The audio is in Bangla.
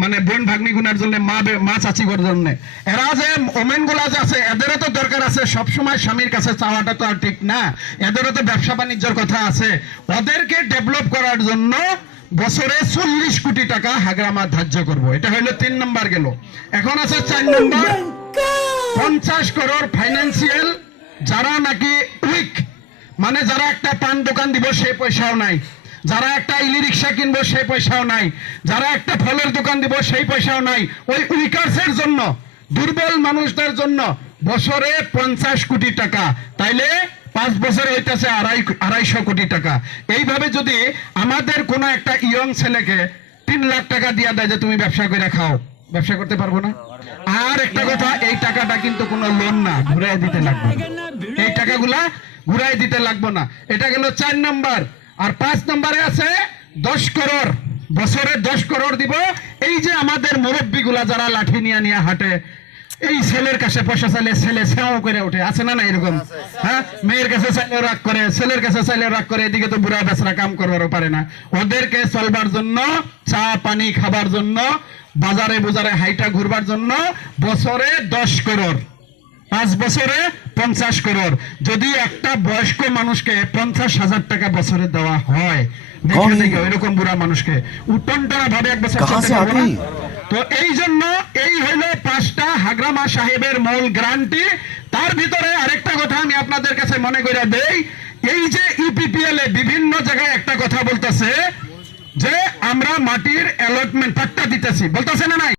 মানে বোন ভাগ্নি গুনার জন্য, মা চাচি করার জন্য। এরা যে ওমেন গুলা যে আছে এদেরও তো দরকার আছে, সবসময় স্বামীর কাছে চাওয়াটা তো আর ঠিক না, এদেরও তো ব্যবসা বাণিজ্যের কথা আছে। ওদেরকে ডেভেলপ করার জন্য বছরে 40 কোটি টাকা হাগ্রামা ধার্য করব। এটা হইলো 3 নাম্বার গেল। এখন আছে 4 নাম্বার, 50 করোড় ফাইন্যান্সিয়াল, যারা নাকি উইক, মানে যারা একটা পান দোকান দিব সেই পয়সাও নাই, যারা একটা ইলি রিক্সা কিনবো সেই পয়সাও নাই, যারা একটা ফলের দোকান দিব সেই পয়সাও নাই, ওই উইকার্সের জন্য, দুর্বল মানুষদের জন্য বছরে 50 কোটি টাকা। তাইলে 5 বছরে হইতেছে 250 কোটি টাকা। এইভাবে যদি আমাদের কোন একটা ইয়ং ছেলেকে 3 লাখ টাকা দিয়া দেয় যে তুমি ব্যবসা করে খাও, ব্যবসা করতে পারবো না? আর একটা কথা, এই টাকাটা কিন্তু কোনো লোন না, ঘুরাই দিতে লাগবে, এই টাকাগুলা ঘুরাই দিতে লাগবে না। এটা গেল 4 নাম্বার। আর 5 নম্বরে আছে 10 করোড়, বছরে 10 করোড় দিব। এই যে আমাদের মুরব্বীগুলা যারা লাঠি নিয়ে নিয়ে হাঁটে, এই ছেলের কাছে পয়সা চাইলে ছেলে সেও করে ওঠে, আছে না না এরকম? হ্যাঁ, মেয়ের কাছে চাইলেও রাগ করে, ছেলের কাছে চাইলেও রাগ করে, এদিকে তো বুড়া বেচরা কাম করবারও পারে না। ওদেরকে চলবার জন্য, চা পানি খাবার জন্য, বাজারে বাজারে হাইটা ঘুরবার জন্য বছরে 10 করোড়, 5 বছরে 50 করোড়। যদি একটা বয়স্ক মানুষকে 50,000 টাকা বছরে দেওয়া হয়, দেখে দেখে ওইরকম বুড়া মানুষকে উত্তনটা ভাবে এক বছর চলতে পারবে না। তো এই জন্য এই হইল 5টা হাগ্রামা সাহেবের মূল গ্যারান্টি। তার ভিতরে আরেকটা কথা আমি আপনাদের কাছে মনে করে দেই, এই যে ইপিপিএল এ বিভিন্ন জায়গায় একটা কথা বলতেছে যে আমরা মাটির অ্যালটমেন্ট পাট্টা দিতেছি, বলতেছে না নাই?